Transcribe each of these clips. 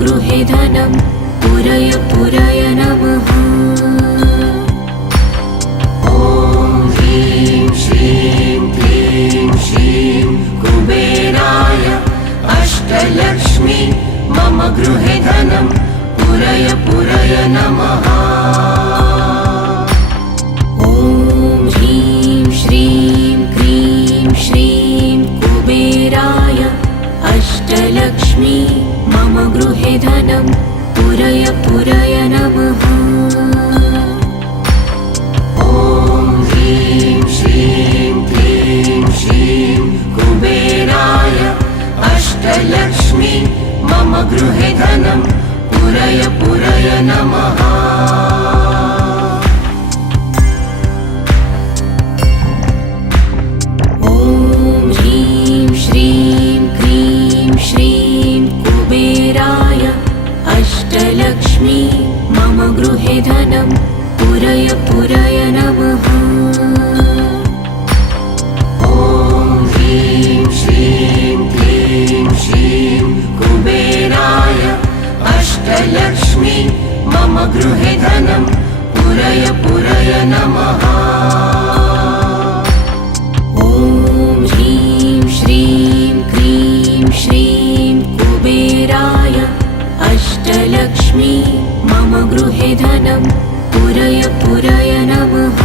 गृहे धनं पुरय पुरय नमः। ॐ ह्रीं श्रीं क्लीं श्रीं कुबेराय अष्टलक्ष्मी मम गृहे धनं पुरय पुरय नमः। ॐ ह्रीं श्रीं क्लीं श्रीं कुबेराय अष्टलक्ष्मी मम गृहे धनं पुरय पुरय नमः। ॐ ह्रीं श्रीं क्लीं श्रीं कुबेराय अष्टलक्ष्मी मम गृहे धनं पुरय पुरय नमः। ॐ ह्रीं श्रीं क्लीं श्रीं कुबेराय अष्टलक्ष्मी मम गृहे धनं पुरय पुरय नमः। ॐ ह्रीं श्रीं क्लीं श्रीं कुबेराय अष्टलक्ष्मी मम गृहे धनं पुरय पुरय नमः। ॐ ह्रीं श्रीं क्लीं श्रीं कुबेराय अष्टलक्ष्मी मम गृहे धनं पुरय पुरय नमः।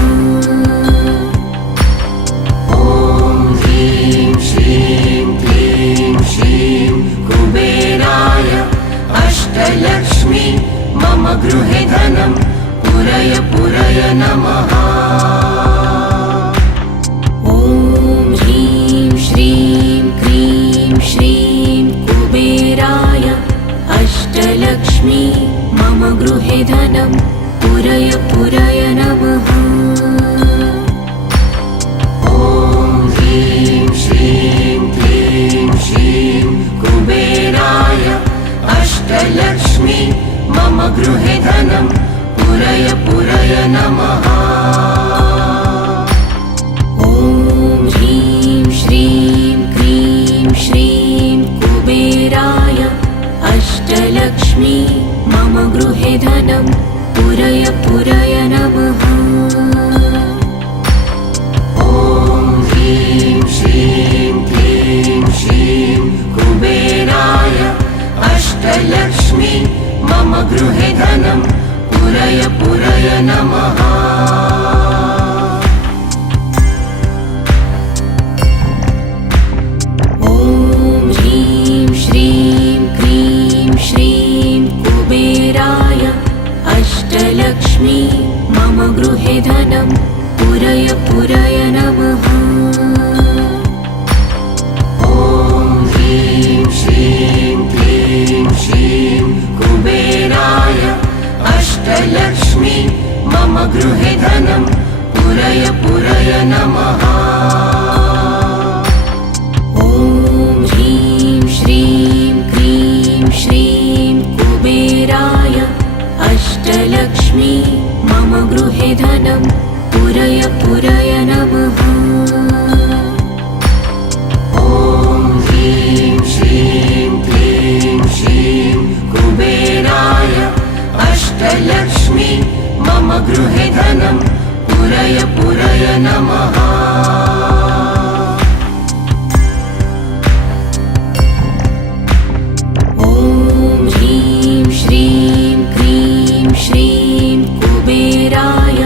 ॐ ह्रीं श्रीं क्लीं श्रीं कुबेराय अष्टलक्ष्मी मम गृहे धनं पुरय पुरय नमः। ॐ ह्रीं श्रीं क्लीं श्रीं कुबेराय अष्टलक्ष्मी मम गृहे धनं पुरय पुरय नमः। ॐ ह्रीं श्रीं क्लीं श्रीं कुबेराय अष्टलक्ष्मी मम गृहे धनं पुरय पुरय नमः। ॐ ह्रीं श्रीं क्लीं श्रीं कुबेराय अष्टलक्ष्मी मम गृहे धनं पुरय पुरय नमः। ॐ ह्रीं श्रीं क्लीं श्रीं कुबेराय अष्टलक्ष्मी मम गृहे धनं पुरय पुरय नमः। ॐ ह्रीं श्रीं क्लीं श्रीं कुबेराय अष्टलक्ष्मी मम गृहे धनं पुरय पुरय नमः। ॐ ह्रीं श्रीं क्लीं श्रीं कुबेराय अष्टलक्ष्मी मम गृहे धनं पुरय पुरय नमः। ॐ ह्रीं श्रीं क्लीं श्रीं कुबेराय अष्टलक्ष्मी मम गृहे धनं पुरय पुरय नमः। ॐ ह्रीं श्रीं क्लीं श्रीं कुबेराय अष्टलक्ष्मी मम गृहे धनं पुरय पुरय नमः। ॐ ह्रीं श्रीं क्लीं श्रीं कुबेराय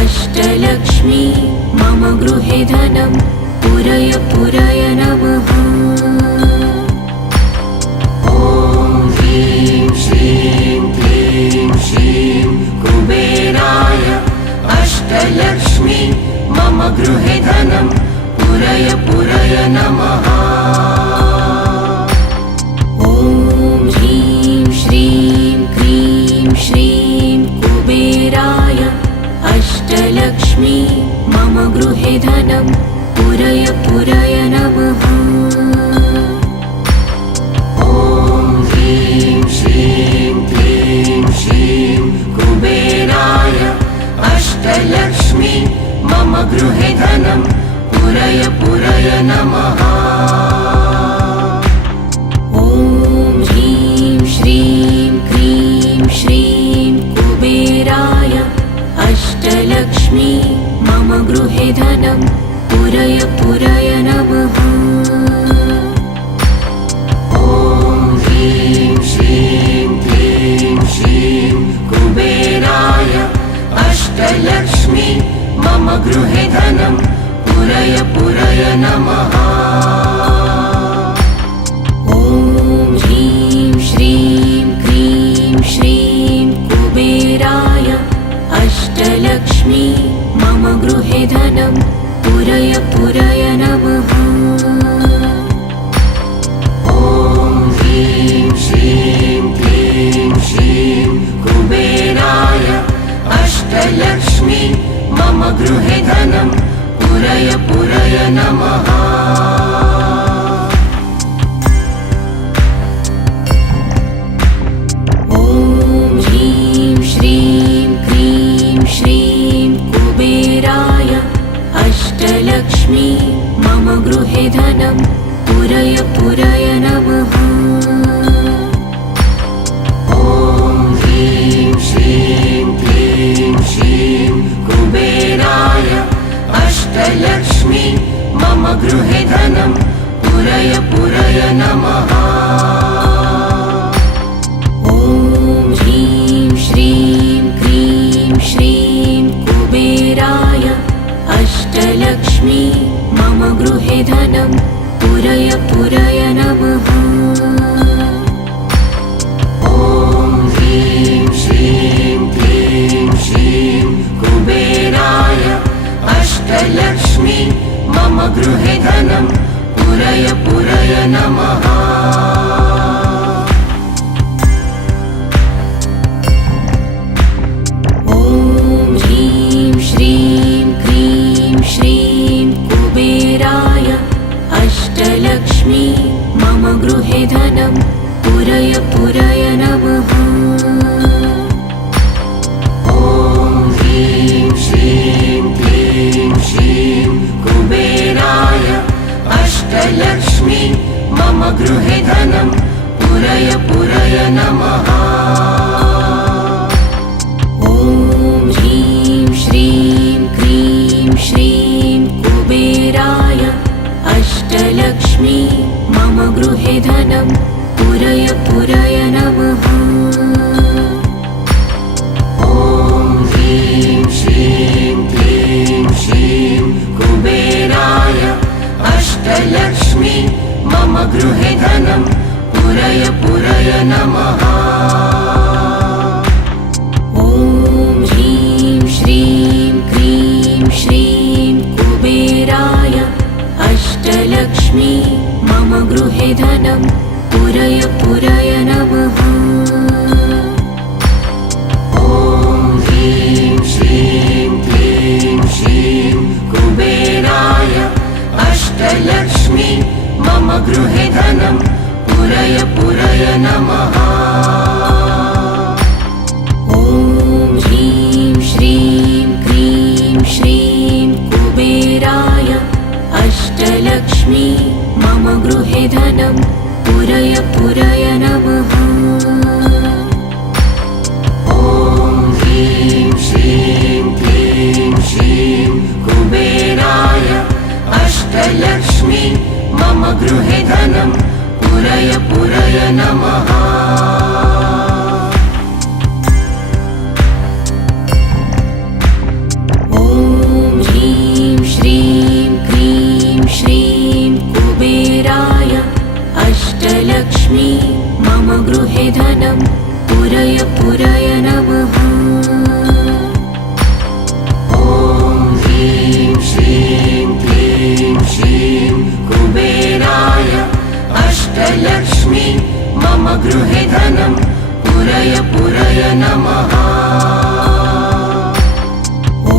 अष्टलक्ष्मी मम गृहे धनं पुरय पुरय नमः। ॐ ह्रीं श्रीं क्लीं श्रीं कुबेराय अष्टलक्ष्मी मम गृहे धनं पुरय पुरय नमः। ॐ ह्रीं श्रीं क्लीं श्रीं कुबेराय अष्टलक्ष्मी मम गृहे धनं पुरय पुरय नमः। ॐ ह्रीं श्रीं क्लीं श्रीं कुबेराय अष्टलक्ष्मी मम गृहे धनं पुरय पुरय नमः। ॐ ह्रीं श्रीं अष्टलक्ष्मी मम गृहे धनं पुरय पुरय नमः। ॐ ह्रीं श्रीं क्लीं श्रीं कुबेराय अष्टलक्ष्मी मम गृहे धनं पुरय पुरय नमः। ॐ ह्रीं श्रीं क्लीं श्रीं कुबेराय अष्टलक्ष्मी मम गृहे धनं पुरय पुरय नमः। ॐ ह्रीं श्रीं क्लीं श्रीं कुबेराय अष्टलक्ष्मी मम गृहे धनं पुरय पुरय नमः। ॐ ह्रीं श्रीं क्लीं श्रीं कुबेराय अष्टलक्ष्मी मम गृहे धनं पुरय पुरय नमः। ॐ ह्रीं श्रीं क्लीं श्रीं कुबेराय अष्टलक्ष्मी मम गृहे धनं पुरय पुरय नमः। ॐ ह्रीं श्रीं क्लीं श्रीं कुबेराय अष्टलक्ष्मी मम गृहे धनं पुरय पुरय नमः। ॐ ह्रीं श्रीं क्लीं श्रीं कुबेराय अष्टलक्ष्मी मम गृहे धनं पुरय पुरय नमः। ॐ ह्रीं श्रीं क्लीं श्रीं कुबेराय अष्टलक्ष्मी मम गृहे धनं पुरय पुरय नमः। ॐ ह्रीं श्रीं क्लीं श्रीं कुबेराय अष्टलक्ष्मी मम गृहे धनं पुरय पुरय नमः। ॐ ह्रीं श्रीं क्लीं श्रीं कुबेराय अष्टलक्ष्मी मम गृहे धनं पुरय पुरय नमः। ॐ ह्रीं श्रीं क्लीं श्रीं कुबेराय अष्टलक्ष्मी मम गृहे धनं पुरय पुरय नमः। ॐ ह्रीं श्रीं क्लीं श्रीं कुबेराय अष्टलक्ष्मी मम गृहे धनं पुरय पुरय नमः। ॐ ह्रीं श्रीं क्लीं श्रीं कुबेराय अष्टलक्ष्मी मम गृहे धनं पुरय पुरय नमः। ॐ ह्रीं श्रीं क्लीं श्रीं कुबेराय अष्टलक्ष्मी मम गृहे धनं पुरय पुरय नमः। ॐ ह्रीं श्रीं क्लीं श्रीं कुबेराय अष्टलक्ष्मी मम गृहे धनं पुरय पुरय नमः। ॐ ह्रीं श्रीं क्लीं श्रीं कुबेराय अष्टलक्ष्मी मम गृहे धनं पुरय पुरय नमः। ॐ ह्रीं श्रीं क्लीं श्रीं कुबेराय अष्टलक्ष्मी मम गृहे धनं पुरय पुरय नमः। ॐ ह्रीं श्रीं क्लीं श्रीं कुबेराय अष्टलक्ष्मी मम गृहे धनं पुरय पुरय नमः। ॐ ह्रीं श्रीं क्लीं श्रीं कुबेराय अष्टलक्ष्मी मम गृहे धनं पुरय पुरय नमः। ॐ ह्रीं श्रीं क्लीं श्रीं कुबेराय अष्टलक्ष्मी मम गृहे धनं पुरय पुरय नमः। ॐ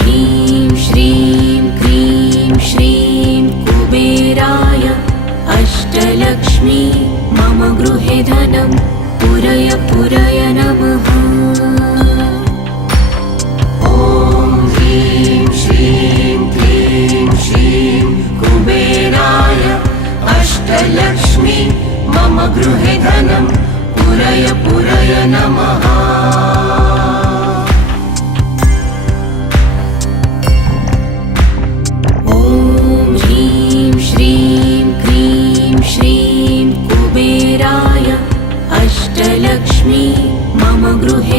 ह्रीं श्रीं क्लीं श्रीं कुबेराय अष्टलक्ष्मी मम गृहे धनं पुरय पुरय नमः। ॐ ह्रीं श्रीं क्लीं श्रीं कुबेराय अष्टलक्ष्मी मम गृहे धनं पुरय पुरय नमः।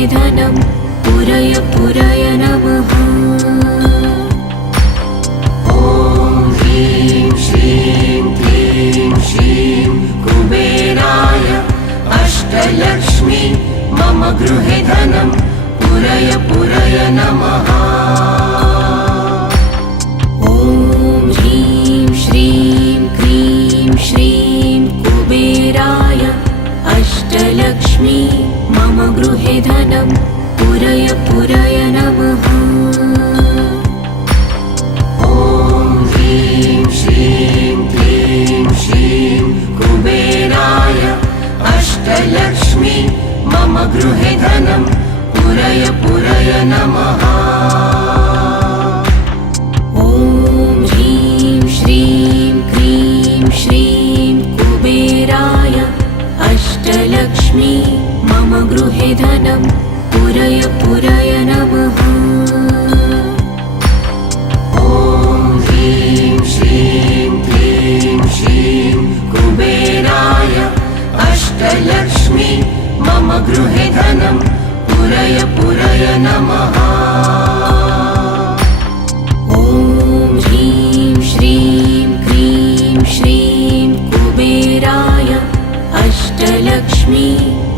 गृहे धनं पुरय पुरय नमः। ॐ ह्रीं श्रीं क्लीं श्रीं कुबेराय अष्टलक्ष्मी मम गृहे धनं पुरय पुरय नमः। ॐ ह्रीं श्रीं क्लीं श्रीं कुबेराय अष्टलक्ष्मी मम गृहे धनं पुरय पुरय नमः। ॐ ह्रीं श्रीं क्लीं श्रीं कुबेराय अष्टलक्ष्मी मम गृहे धनं पुरय पुरय नमः। ॐ ह्रीं श्रीं क्लीं श्रीं कुबेराय अष्टलक्ष्मी मम गृहे धनं पुरय पुरय नमः। ॐ ह्रीं श्रीं क्लीं श्रीं कुबेराय अष्टलक्ष्मी मम गृहे धनं पुरय पुरय नमः। ॐ ह्रीं श्रीं क्लीं श्रीं कुबेराय अष्टलक्ष्मी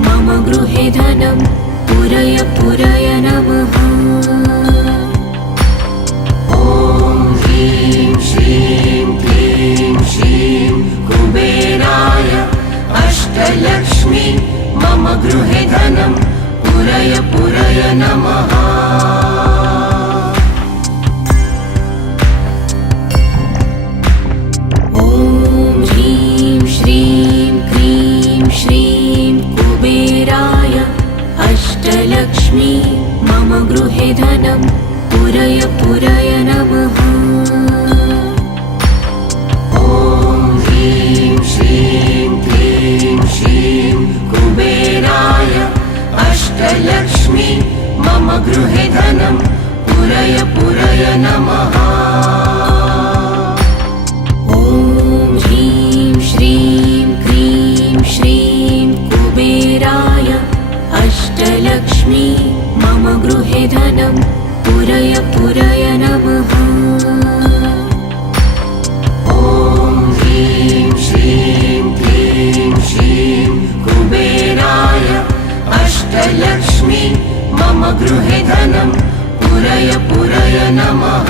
मम गृहे धनं पुरय पुरय नमः। ॐ ह्रीं श्रीं क्लीं श्रीं कुबेराय अष्टलक्ष्मी मम गृहे धनं पुरय पुरय नमः। ॐ ह्रीं श्रीं क्लीं श्रीं कुबेराय अष्टलक्ष्मी मम गृहे धनं पुरय पुरय नमः। ॐ ह्रीं श्रीं क्लीं श्रीं कुबेराय अष्टलक्ष्मी मम गृहे धनं पुरय पुरय नमः। ॐ ह्रीं श्रीं क्लीं श्रीं कुबेराय अष्टलक्ष्मी मम गृहे धनं पुरय पुरय नमः। ॐ ह्रीं श्रीं क्लीं श्रीं कुबेराय अष्टलक्ष्मी मम गृहे धनं पुरय पुरय नमः।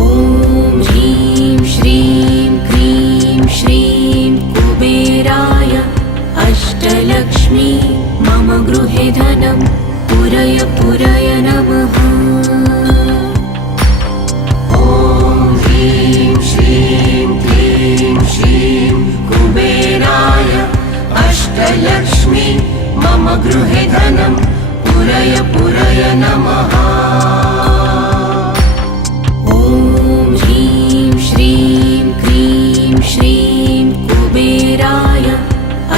ॐ ह्रीं श्रीं क्लीं श्रीं कुबेराय अष्टलक्ष्मी मम गृहे धनं पुरय पुरय नमः। ॐ ह्रीं श्रीं क्लीं श्रीं कुबेराय अष्टलक्ष्मी मम गृहे धनं पुरय पुरय नमः। ॐ ह्रीं श्रीं क्लीं श्रीं कुबेराय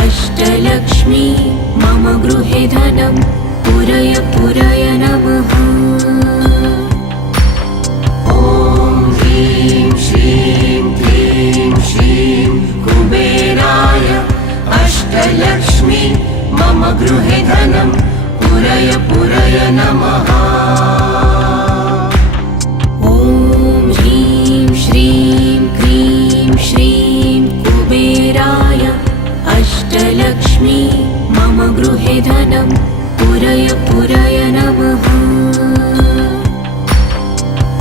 अष्टलक्ष्मी मम गृहे धनं पुरय पुरय नमः। ॐ ह्रीं श्रीं क्लीं श्रीं कुबेराय अष्टलक्ष्मी मम गृहे धनं पुरय पुरय नमः। ॐ ह्रीं श्रीं क्लीं श्रीं कुबेराय अष्टलक्ष्मी मम गृहे धनं पुरय पुरय नमः।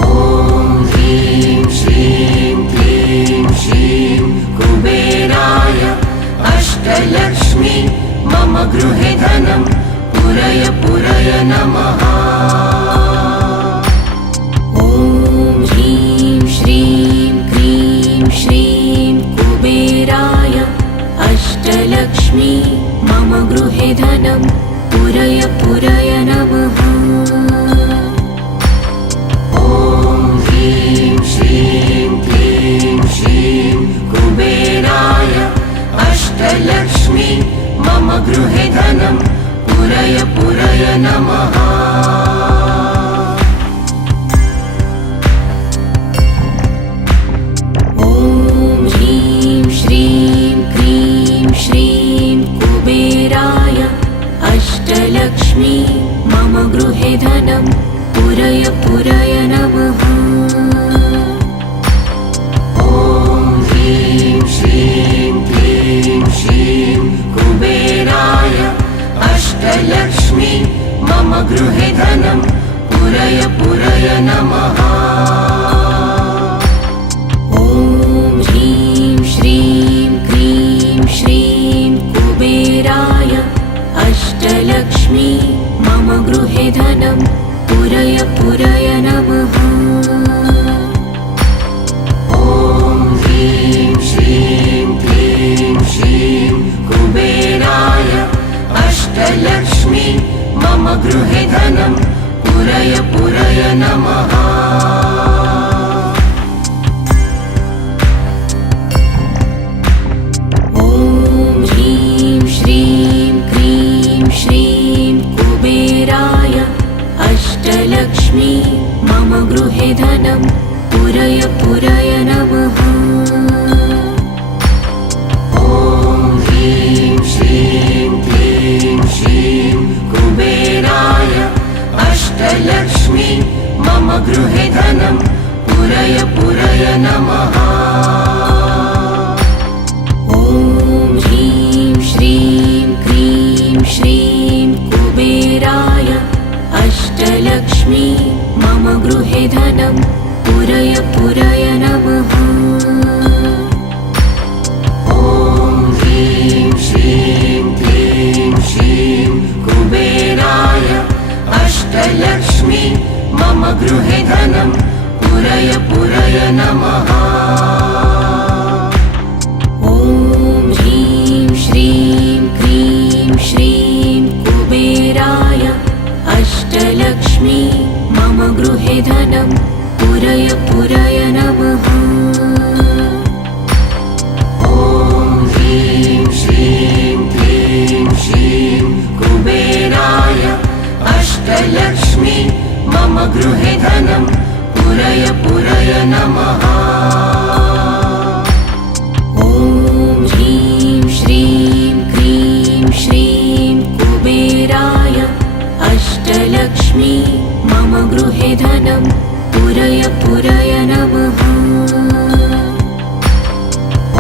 ॐ ह्रीं श्रीं क्लीं श्रीं कुबेराय अष्टलक्ष्मी मम गृहे धनं पुरय पुरय नमः। ॐ ह्रीं श्रीं क्लीं श्रीं कुबेराय अष्टलक्ष्मी मम गृहे धनं पुरय पुरय नमः। ॐ ह्रीं श्रीं क्लीं श्रीं कुबेराय अष्टलक्ष्मी मम गृहे धनं पुरय पुरय नमः। ॐ ह्रीं श्रीं अष्टलक्ष्मी मम गृहे धनं पुरय पुरय नमः। ॐ ह्रीं श्रीं क्लीं श्रीं कुबेराय अष्टलक्ष्मी मम गृहे धनं पुरय पुरय नमः। ॐ ह्रीं श्रीं क्लीं श्रीं कुबेराय अष्टलक्ष्मी मम गृहे धनं पुरय पुरय नमः। ॐ ह्रीं श्रीं क्लीं श्रीं कुबेराय अष्टलक्ष्मी मम गृहे धनं पुरय पुरय नमः। ॐ ह्रीं श्रीं क्लीं श्रीं कुबेराय अष्टलक्ष्मी मम गृहे धनं पुरय पुरय नमः। ॐ ह्रीं श्रीं क्लीं श्रीं कुबेराय अष्टलक्ष्मी मम गृहे धनं पुरय पुरय नमः। ॐ ह्रीं श्रीं क्लीं श्रीं कुबेराय अष्टलक्ष्मी मम गृहे धनं पुरय पुरय नमः। ॐ ह्रीं श्रीं क्लीं श्रीं कुबेराय अष्टलक्ष्मी मम गृहे धनं पुरय पुरय नमः। ॐ ह्रीं श्रीं क्लीं श्रीं कुबेराय अष्टलक्ष्मी मम गृहे धनं पुरय पुरय नमः। ॐ ह्रीं श्रीं क्लीं श्रीं कुबेराय अष्टलक्ष्मी मम गृहे धनं पुरय पुरय नमः। ॐ ह्रीं श्रीं क्लीं श्रीं कुबेराय अष्टलक्ष्मी मम गृहे धनं पुरय पुरय नमः।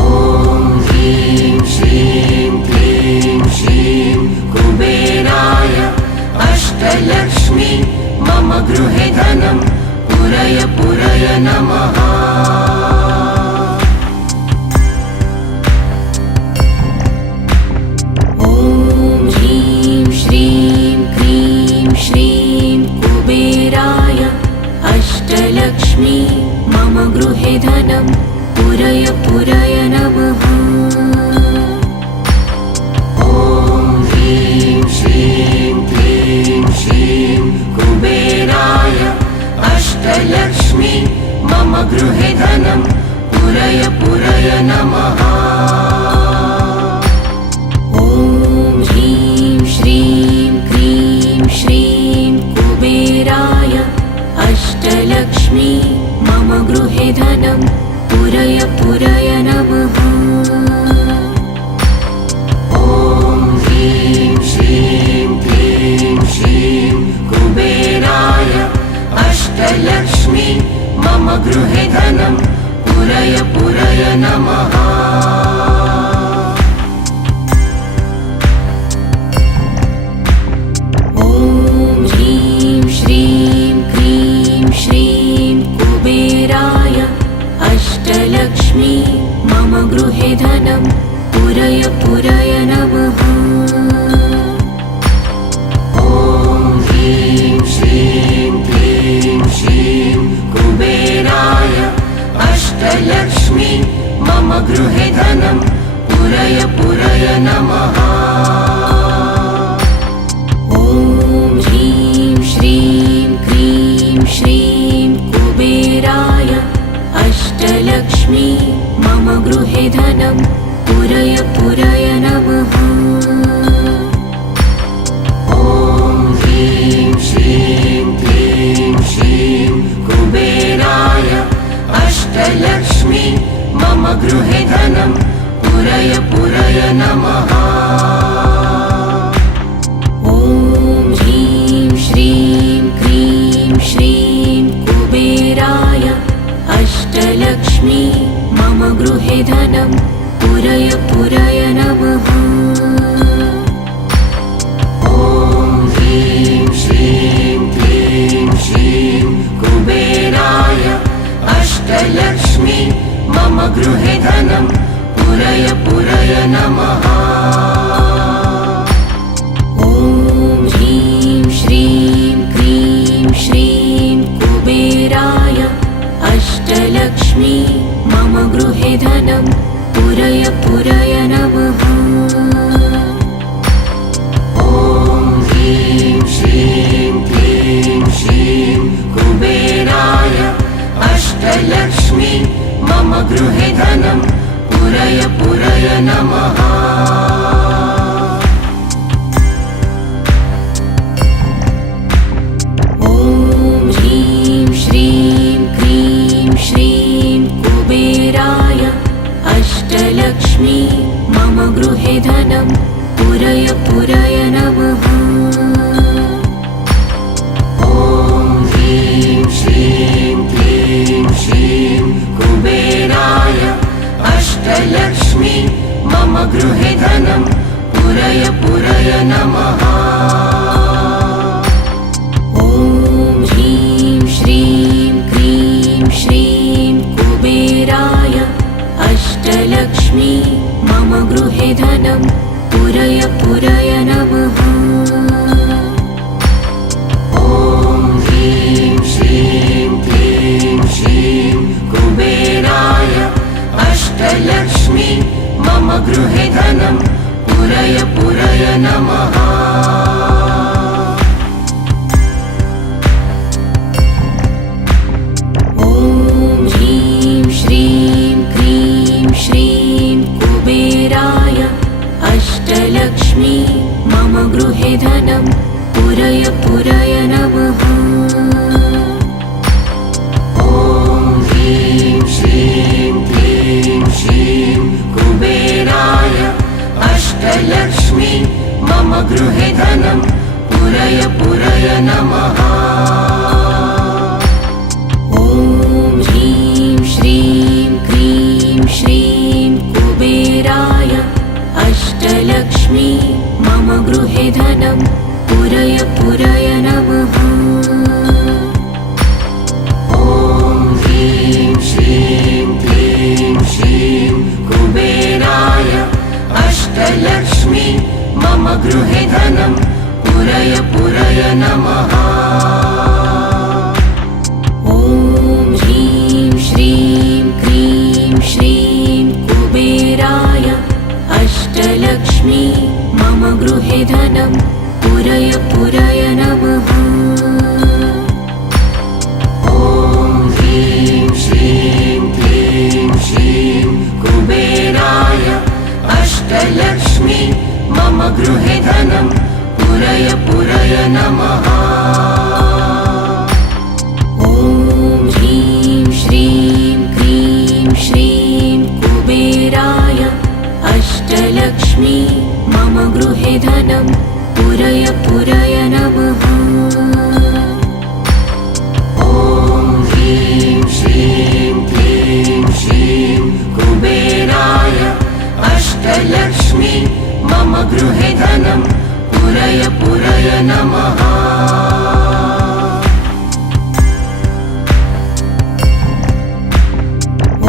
ॐ ह्रीं श्रीं क्लीं श्रीं कुबेराय अष्टलक्ष्मी मम गृहे धनं पुरय पुरय नमः। ॐ ह्रीं श्रीं क्लीं श्रीं कुबेराय अष्टलक्ष्मी मम गृहे धनं पुरय पुरय नमः। ॐ ह्रीं श्रीं क्लीं श्रीं कुबेराय अष्टलक्ष्मी मम गृहे धनं पुरय पुरय नमः। ॐ ह्रीं श्रीं क्लीं श्रीं कुबेराय अष्टलक्ष्मी मम गृहे धनं पुरय पुरय नमः। ॐ ह्रीं श्रीं क्लीं श्रीं कुबेराय अष्टलक्ष्मी मम गृहे धनं पुरय पुरय नमः। ॐ ह्रीं श्रीं क्लीं श्रीं कुबेराय अष्टलक्ष्मी मम गृहे धनं पुरय पुरय नमः। ॐ ह्रीं श्रीं क्लीं श्रीं कुबेराय अष्टलक्ष्मी मम गृहे धनं पुरय पुरय नमः। ॐ ह्रीं श्रीं क्लीं श्रीं कुबेराय अष्टलक्ष्मी मम गृहे धनं पुरय पुरय नमः। गृहे धनं पूरय पूरय नमः। ॐ ह्रीं श्रीं क्लीं श्रीं कुबेराय अष्टलक्ष्मी मम गृहे धनं पूरय पूरय नमः। ॐ ह्रीं श्रीं क्लीं श्रीं कुबेराय अष्टलक्ष्मी मम गृहे धनं पूरय पूरय नमः। ॐ ह्रीं श्रीं क्लीं श्रीं कुबेराय अष्टलक्ष्मी मम गृहे धनं पूरय पूरय नमः। ॐ ह्रीं श्रीं क्लीं श्रीं कुबेराय अष्टलक्ष्मी मम गृहे धनं पूरय पूरय नमः। ॐ ह्रीं श्रीं क्लीं श्रीं कुबेराय अष्टलक्ष्मी मम गृहे धनं पूरय पूरय नमः। ॐ ह्रीं श्रीं क्लीं श्रीं कुबेराय अष्टलक्ष्मी मम गृहे धनं पूरय पूरय नमः। ॐ ह्रीं श्रीं क्लीं श्रीं कुबेराय अष्टलक्ष्मी मम गृहे धनं पूरय पूरय नमः। ॐ ह्रीं श्रीं क्लीं श्रीं कुबेराय अष्टलक्ष्मी मम गृहे धनं पूरय पूरय नमः। ॐ ह्रीं श्रीं क्लीं श्रीं कुबेराय अष्टलक्ष्मी मम गृहे धनं पूरय पूरय नमः। ॐ ह्रीं श्रीं क्लीं श्रीं कुबेराय अष्टलक्ष्मी मम गृहे धनं पूरय पूरय नमः। ॐ ह्रीं श्रीं क्लीं श्रीं कुबेराय अष्टलक्ष्मी मम गृहे धनं पूरय पूरय नमः। ॐ ह्रीं श्रीं क्लीं श्रीं कुबेराय अष्टलक्ष्मी मम गृहे धनं पूरय पूरय नमः। ॐ ह्रीं श्रीं क्लीं श्रीं कुबेराय अष्टलक्ष्मी मम गृहे धनं पूरय पूरय नमः।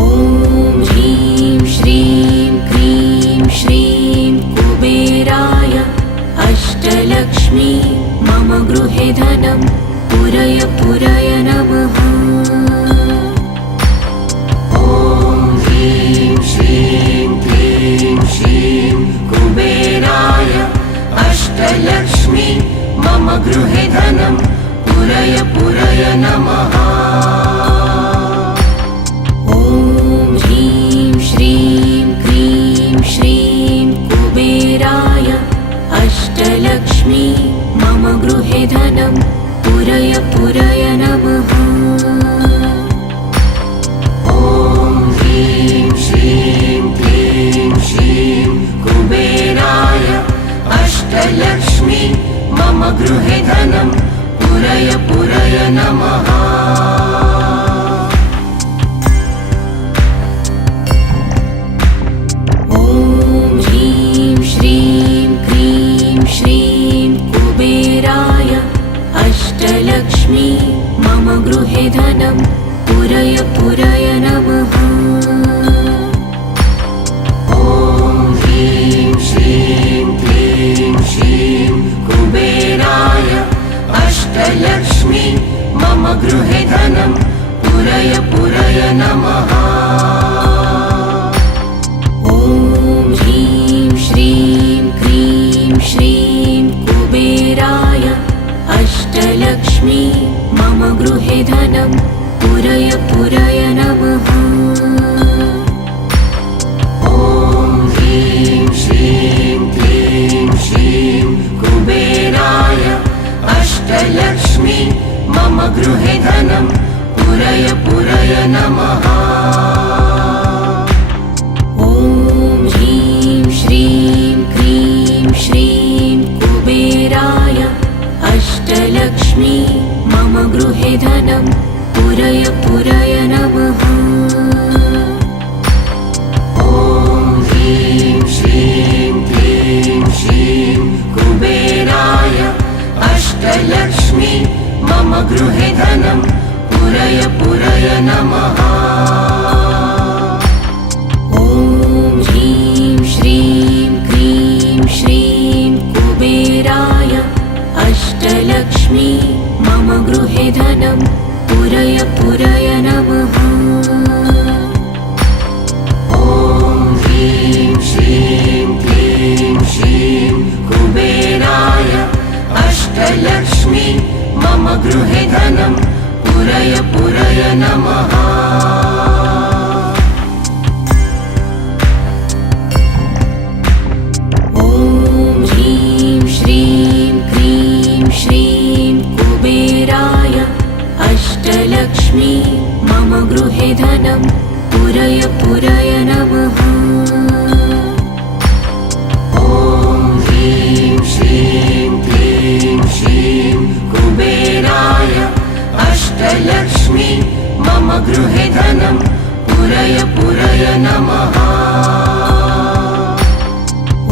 ॐ ह्रीं श्रीं क्लीं श्रीं कुबेराय अष्टलक्ष्मी मम गृहे धनं पूरय पूरय नमः। ॐ ह्रीं श्रीं क्लीं श्रीं कुबेराय अष्टलक्ष्मी मम गृहे धनं पूरय पूरय नमः। ॐ ह्रीं श्रीं क्लीं श्रीं कुबेराय अष्टलक्ष्मी मम गृहे धनं पूरय पूरय नमः। ॐ ह्रीं श्रीं क्लीं श्रीं कुबेराय अष्टलक्ष्मी मम गृहे धनं पूरय पूरय नमः। ॐ ह्रीं श्रीं क्लीं श्रीं कुबेराय अष्टलक्ष्मी मम गृहे धनं पूरय पूरय नमः। ॐ ह्रीं श्रीं क्लीं श्रीं कुबेराय अष्टलक्ष्मी मम गृहे धनं पूरय पूरय नमः। अष्टलक्ष्मी मम गृहे धनं पुरय पुरय नमः। ॐ ह्रीं श्रीं क्लीं श्रीं कुबेराय अष्टलक्ष्मी मम गृहे धनं पुरय पुरय नमः। ॐ ह्रीं श्रीं क्लीं श्रीं कुबेराय अष्टलक्ष्मी मम गृहे धनं पुरय पुरय नमः। ॐ ह्रीं श्रीं क्लीं श्रीं कुबेराय अष्टलक्ष्मी मम गृहे धनं पुरय पुरय नमः। ॐ ह्रीं श्रीं क्लीं श्रीं कुबेराय अष्टलक्ष्मी मम गृहे धनं पुरय पुरय नमः। ॐ ह्रीं श्रीं क्लीं श्रीं कुबेराय अष्टलक्ष्मी मम गृहे धनं पुरय पुरय नमः। ॐ ह्रीं श्रीं क्लीं श्रीं कुबेराय अष्टलक्ष्मी मम गृहे धनं पुरय पुरय नमः। ॐ ह्रीं श्रीं क्लीं श्रीं कुबेराय अष्टलक्ष्मी मम गृहे धनं पुरय पुरय नमः।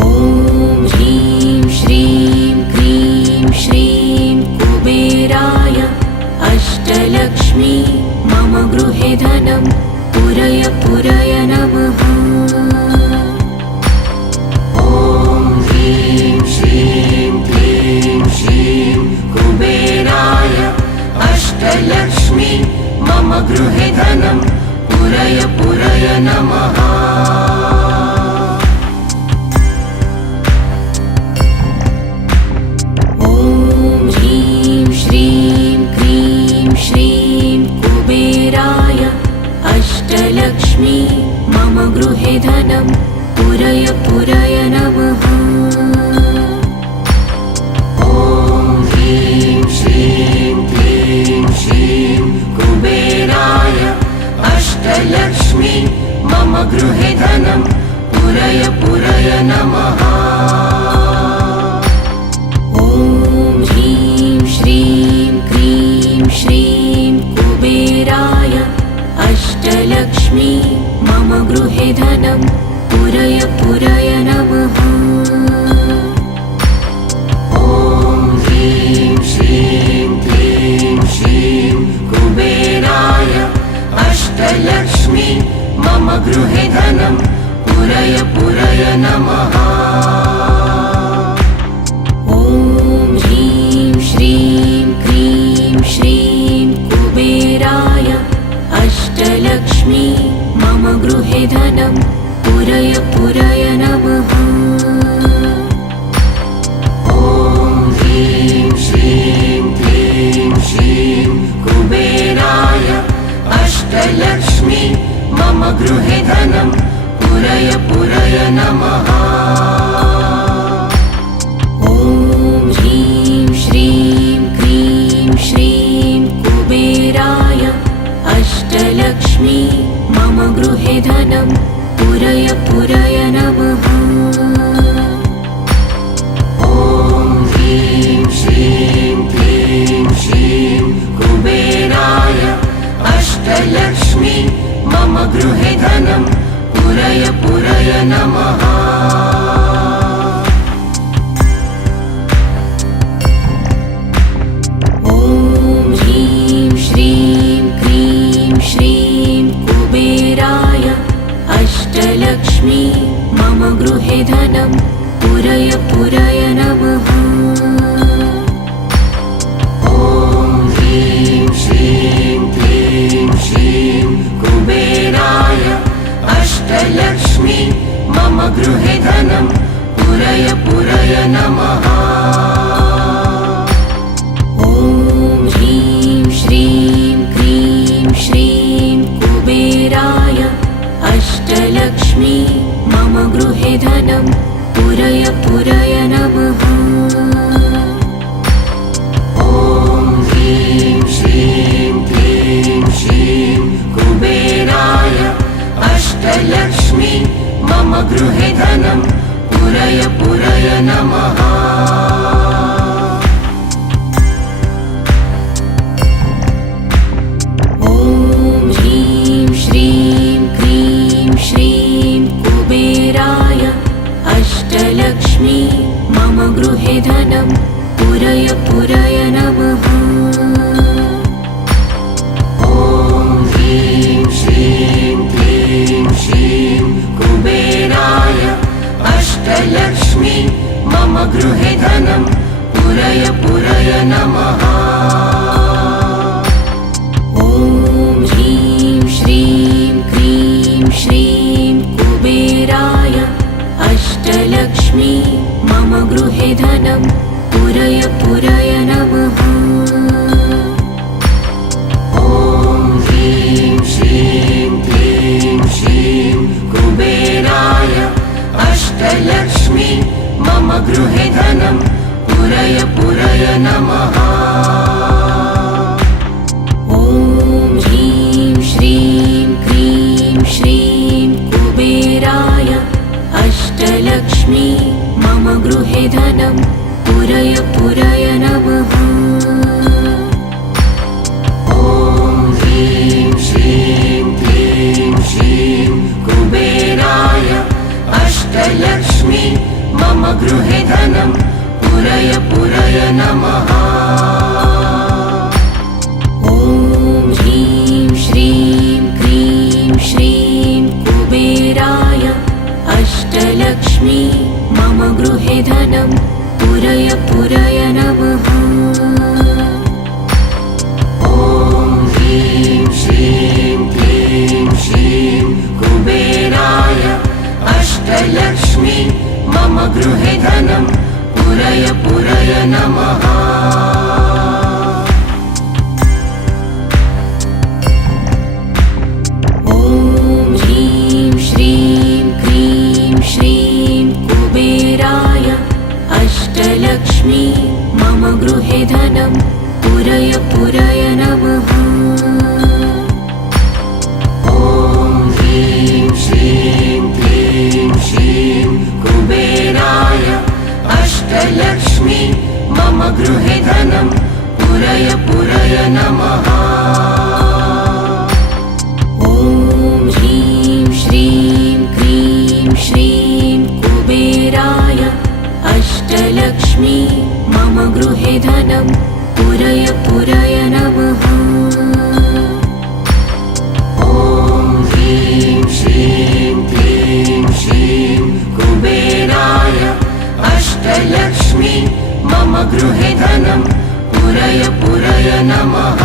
ॐ ह्रीं श्रीं क्लीं श्रीं कुबेराय अष्टलक्ष्मी मम गृहे धनं पुरय पुरय नमः। ॐ ह्रीं श्रीं क्लीं श्रीं कुबेराय अष्टलक्ष्मी मम गृहे धनं पुरय पुरय नमः। ॐ ह्रीं श्रीं क्लीं श्रीं कुबेराय अष्टलक्ष्मी मम गृहे धनं पुरय पुरय नमः। ॐ ह्रीं श्रीं क्लीं श्रीं कुबेराय अष्टलक्ष्मी मम गृहे धनं पुरय पुरय नमः। ॐ ह्रीं श्रीं क्लीं श्रीं कुबेराय अष्टलक्ष्मी मम गृहे धनं पुरय पुरय नमः। ॐ ह्रीं श्रीं क्लीं श्रीं कुबेराय अष्टलक्ष्मी मम गृहे धनं पुरय पुरय नमः। ॐ ह्रीं श्रीं क्लीं श्रीं कुबेराय अष्टलक्ष्मी मम गृहे धनं पुरय पुरय नमः। ॐ ह्रीं श्रीं क्लीं श्रीं कुबेराय अष्टलक्ष्मी मम गृहे धनं पुरय पुरय नमः। ॐ ह्रीं श्रीं क्लीं श्रीं कुबेराय अष्टलक्ष्मी मम गृहे धनं पुरय पुरय नमः। ॐ ह्रीं श्रीं क्लीं श्रीं कुबेराय अष्टलक्ष्मी मम गृहे धनं पुरय पुरय नमः। ॐ ह्रीं श्रीं क्लीं श्रीं कुबेराय अष्टलक्ष्मी मम गृहे धनं पुरय पुरय नमः। ॐ ह्रीं श्रीं क्लीं श्रीं कुबेराय अष्टलक्ष्मी मम गृहे धनं पुरय पुरय नमः। ॐ धनं पुरय पुरय नमः। ॐ ह्रीं श्रीं क्लीं श्रीं कुबेराय अष्टलक्ष्मी मम गृहे धनं पुरय पुरय नमः। ॐ ह्रीं श्रीं क्लीं श्रीं कुबेराय अष्टलक्ष्मी मम गृहे धनं पुरय पुरय नमः। ॐ ह्रीं श्रीं क्लीं श्रीं कुबेराय अष्टलक्ष्मी मम गृहे धनं पुरय पुरय नमः। ॐ ह्रीं श्रीं क्लीं श्रीं कुबेराय अष्टलक्ष्मी मम गृहे धनं पुरय पुरय नमः। ॐ ह्रीं श्रीं क्लीं श्रीं कुबेराय अष्टलक्ष्मी मम गृहे धनं पुरय पुरय नमः। ॐ ह्रीं श्रीं क्लीं श्रीं कुबेराय अष्टलक्ष्मी मम गृहे धनं पुरय पुरय नमः। ॐ ह्रीं श्रीं क्लीं श्रीं कुबेराय अष्टलक्ष्मी मम गृहे धनं पुरय पुरय नमः। ॐ ह्रीं श्रीं क्लीं श्रीं कुबेराय अष्टलक्ष्मी मम गृहे धनं पुरय पुरय नमः। ॐ ह्रीं श्रीं क्लीं श्रीं कुबेराय अष्टलक्ष्मी मम गृहे धनं पुरय पुरय नमः। ॐ ह्रीं श्रीं क्लीं श्रीं कुबेराय अष्टलक्ष्मी मम गृहे धनं पुरय पुरय नमः। ॐ ह्रीं श्रीं क्लीं श्रीं कुबेराय अष्टलक्ष्मी मम गृहे धनं पुरय पुरय नमः।